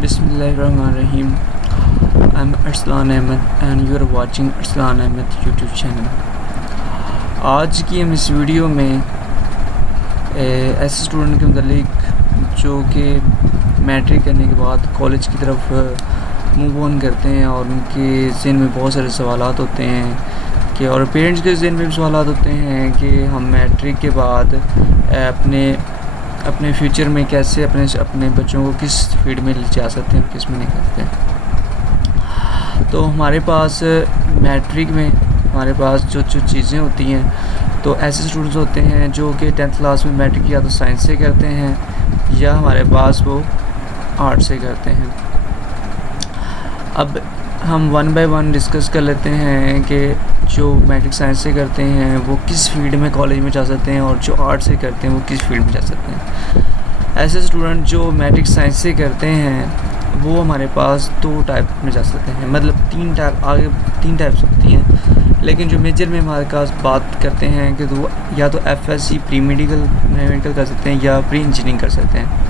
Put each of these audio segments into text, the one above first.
Bismillahirrahmanirrahim. I'm Arslan Ahmed and you are watching Arslan Ahmed YouTube channel. आज की हम इस वीडियो में ऐसे स्टूडेंट के मतलब जो कि मैट्रिक करने के बाद कॉलेज की तरफ मूव ऑन करते हैं और उनके ज़हन में बहुत सारे सवालात होते हैं कि और पेरेंट्स के ज़हन में भी सवालात होते हैं कि हम मैट्रिक के बाद अपने फ्यूचर में कैसे अपने बच्चों को किस फील्ड में ले जा सकते हैं, किस में नहीं करते हैं। तो हमारे पास मैट्रिक में हमारे पास जो चीज़ें होती हैं, तो ऐसे स्टूडेंट्स होते हैं जो कि 10th क्लास में मैट्रिक या तो साइंस से करते हैं या हमारे पास वो आर्ट से करते हैं। अब हम वन बाय वन डिस्कस कर लेते हैं कि जो मैट्रिक साइंस से करते हैं वो किस फील्ड में कॉलेज में जा सकते हैं और जो आर्ट से करते हैं वो किस फील्ड में जा सकते हैं। ऐसे स्टूडेंट जो मैट्रिक साइंस से करते हैं वो हमारे पास 2 टाइप में जा सकते हैं, मतलब 3 टाइप्स होती हैं, लेकिन जो मेजर में हमारे पास बात करते हैं कि तो या तो FSC प्री मेडिकल कर सकते हैं या प्री इंजीनियरिंग कर सकते हैं।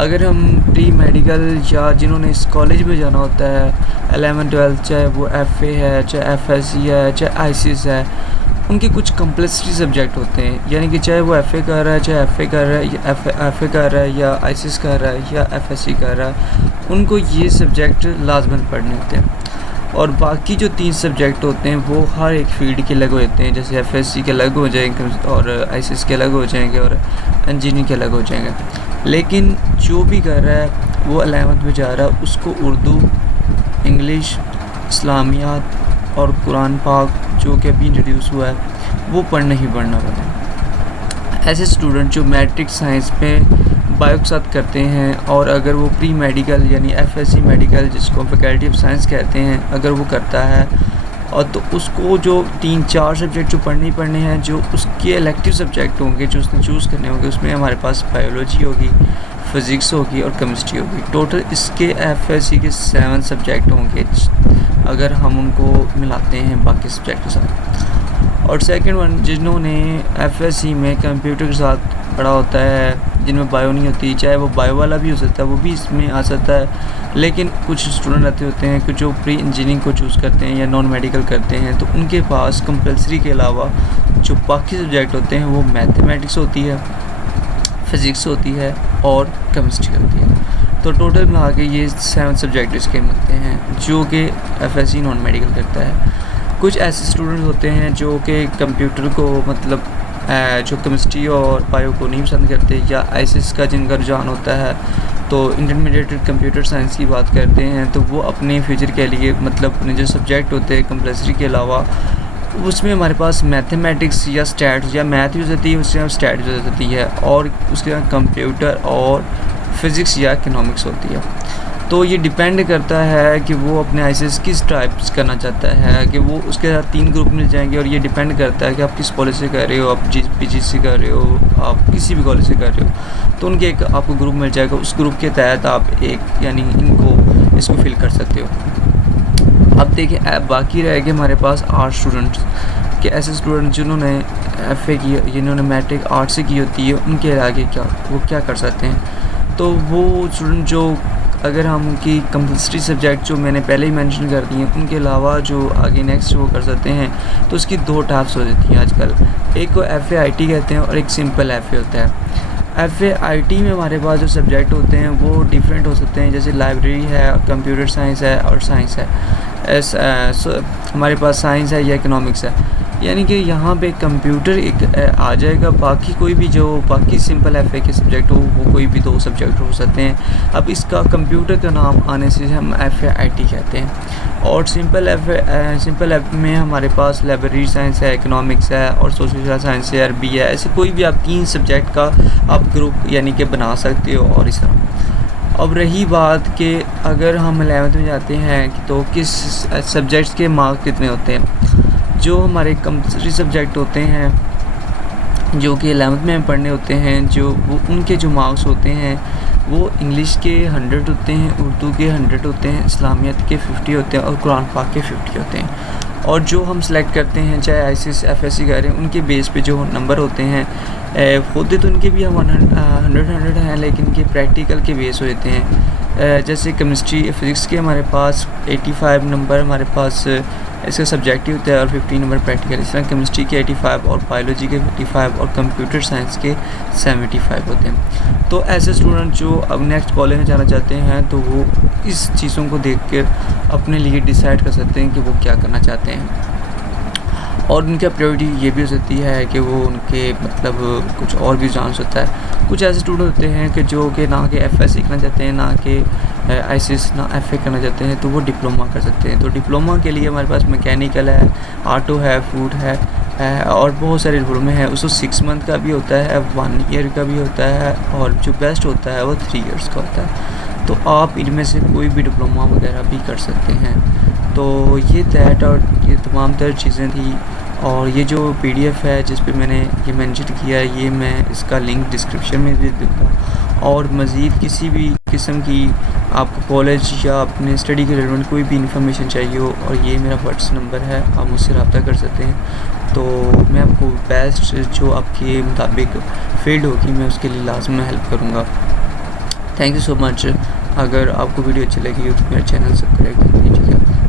अगर हम प्री मेडिकल या जिन्होंने इस कॉलेज में जाना होता है 11th-12th, चाहे वो FA है, चाहे FSC है, चाहे ICS है, उनके कुछ कंपल्सरी सब्जेक्ट होते हैं, यानी कि चाहे वो FA कर रहा है, चाहे FA कर रहा है या FA कर रहा है या ICS कर रहा है या FSC कर रहा है, उनको ये सब्जेक्ट लाजमन पढ़ने होते हैं। और बाकी जो 3 सब्जेक्ट होते हैं वो हर एक फील्ड के अलग होते हैं, जैसे FSC के अलग हो जाएंगे और ICS के अलग हो जाएंगे और इंजीनियरिंग के अलग हो जाएंगे। लेकिन जो भी कर रहा है वो 11th में जा रहा है, उसको उर्दू, इंग्लिश, इस्लामियात और कुरान पाक जो कि अभी इंट्रोड्यूस हुआ है वो पढ़ना ही पढ़ना पड़ेगा। ऐसे स्टूडेंट जो मैट्रिक साइंस में बायो के साथ करते हैं और अगर वो प्री मेडिकल यानी FSC मेडिकल जिसको फैकल्टी ऑफ साइंस कहते हैं, अगर वो करता है और तो उसको जो 3-4 सब्जेक्ट जो पढ़ने हैं, जो उसके इलेक्टिव सब्जेक्ट होंगे जो उसने चूज़ करने होंगे, उसमें हमारे पास बायोलॉजी होगी, फ़िज़िक्स होगी और केमिस्ट्री होगी। टोटल इसके FSC के 7 सब्जेक्ट होंगे अगर हम उनको मिलाते हैं बाकी सब्जेक्ट के साथ। और सेकंड वन, जिन्होंने FSC में कंप्यूटर के साथ पढ़ा होता है, जिनमें बायो नहीं होती, चाहे वो बायो वाला भी हो सकता है, वो भी इसमें आ सकता है। लेकिन कुछ स्टूडेंट रहते होते हैं कि जो प्री इंजीनियरिंग को चूज़ करते हैं या नॉन मेडिकल करते हैं, तो उनके पास कंपल्सरी के अलावा जो बाकी सब्जेक्ट होते हैं वो मैथमेटिक्स होती है, फ़िज़िक्स होती है और केमिस्ट्री होती है। तो टोटल मिला के ये 7 सब्जेक्ट इसके मिलते हैं जो कि FSC नॉन मेडिकल करता है। कुछ ऐसे स्टूडेंट्स होते हैं जो कि कंप्यूटर को मतलब जो केमिस्ट्री और बायो को नहीं पसंद करते या ICS का जिनका रुझान होता है, तो इंटरमीडिएट कंप्यूटर साइंस की बात करते हैं, तो वो अपने फ्यूचर के लिए मतलब अपने जो सब्जेक्ट होते हैं कंपल्सरी के अलावा उसमें हमारे पास मैथमेटिक्स या स्टैट्स या मैथ यूज़ होती है, उससे स्टैट यूज़ होती है और उसके बाद कंप्यूटर और फिज़िक्स या इकोनॉमिक्स होती है। तो ये डिपेंड करता है कि वो अपने ICS किस टाइप्स करना चाहता है, कि वो उसके साथ 3 ग्रुप मिल जाएंगे और ये डिपेंड करता है कि आप किस कॉलेज से कर रहे हो, आप PGC कर रहे हो, आप किसी भी कॉलेज से कर रहे हो, तो उनके एक आपको ग्रुप मिल जाएगा। उस ग्रुप के तहत आप एक यानी इसको फिल कर सकते हो। अब देखिए बाकी रह गए हमारे पास आर्ट स्टूडेंट्स के ऐसे स्टूडेंट जिन्होंने FA की, जिन्होंने मैट्रिक आर्ट से की होती है, उनके आगे क्या कर सकते हैं। तो वो स्टूडेंट जो अगर हम उनकी कंपल्सरी सब्जेक्ट जो मैंने पहले ही मेंशन कर दी हैं, उनके अलावा जो आगे नेक्स्ट वो कर सकते हैं, तो उसकी 2 टाइप्स हो जाती हैं आजकल। एक को FA IT कहते हैं और एक सिंपल FA होता है। FA IT में हमारे पास जो सब्जेक्ट होते हैं वो डिफरेंट हो सकते हैं, जैसे लाइब्रेरी है, कंप्यूटर साइंस है और साइंस है। हमारे पास साइंस है या इकोनॉमिक्स है, यानी कि यहाँ पे कंप्यूटर एक आ जाएगा, बाकी कोई भी जो बाकी सिंपल FA के सब्जेक्ट हो वो कोई भी 2 सब्जेक्ट हो सकते हैं। अब इसका कंप्यूटर का नाम आने से हम FA IT कहते हैं। और सिंपल FA में हमारे पास लाइब्रेरी साइंस है, इकोनॉमिक्स है और सोशल साइंस है, अरबी है, ऐसे कोई भी आप 3 सब्जेक्ट का आप ग्रुप यानी कि बना सकते हो। और इस तरह अब रही बात कि अगर हम 11th में जाते हैं तो किस सब्जेक्ट्स के मार्क्स कितने होते हैं। जो हमारे कंपल्सरी सब्जेक्ट होते हैं जो कि 11th में पढ़ने होते हैं, जो वो उनके जो मार्क्स होते हैं वो इंग्लिश के 100 होते हैं, उर्दू के 100 होते हैं, इस्लामियत के 50 होते हैं और कुरान पाक के 50 होते हैं। और जो हम सेलेक्ट करते हैं चाहे आईसीएस एफएससी करें, उनके बेस पे जो नंबर होते हैं होते तो उनके भी हम 100 हैं, लेकिन के प्रैक्टिकल के बेस होते हैं। जैसे केमिस्ट्री फिज़िक्स के हमारे पास 85 नंबर हमारे पास इसका सब्जेक्टिव होता है और 15 नंबर प्रैक्टिकल। इस तरह केमिस्ट्री के 85 और बायोलॉजी के 55 और कंप्यूटर साइंस के 75 होते हैं। तो ऐसे स्टूडेंट जो अब नेक्स्ट कॉलेज में जाना चाहते हैं तो वो इस चीज़ों को देख कर अपने लिए डिसाइड कर सकते हैं कि वो क्या करना चाहते हैं। और उनका प्रायोरिटी ये भी हो सकती है कि वो उनके मतलब कुछ और भी चांस होता है। कुछ ऐसे स्टूडेंट होते हैं कि जो कि ना कि एफएस सीखना चाहते हैं, ना कि आईसीएस, ना एफए करना चाहते हैं, तो वो डिप्लोमा कर सकते हैं। तो डिप्लोमा के लिए हमारे पास मैकेनिकल है, ऑटो है, फूड है और बहुत सारे डिप्लोमे हैं। उसको 6 मंथ का भी होता है, 1 ईयर का भी होता है और जो बेस्ट होता है वो 3 इयर्स का होता है। तो आप इनमें से कोई भी डिप्लोमा वगैरह भी कर सकते हैं। तो ये दैट और ये तमाम तर चीज़ें थी। और ये जो पीडीएफ है जिस पे मैंने ये मेंशन किया है, ये मैं इसका लिंक डिस्क्रिप्शन में भी दूँगा। और मज़ीद किसी भी किस्म की आपको कॉलेज या अपने स्टडी के रिलेवेंट कोई भी इंफॉर्मेशन चाहिए हो, और ये मेरा व्हाट्सएप नंबर है, आप मुझसे रब्ता कर सकते हैं। तो मैं आपको बेस्ट जो आपके मुताबिक फील्ड होगी मैं उसके लिए लाजमी हेल्प करूँगा। Thank you so much. अगर आपको वीडियो अच्छी लगी हो तो मेरा चैनल सब्सक्राइब कीजिएगा।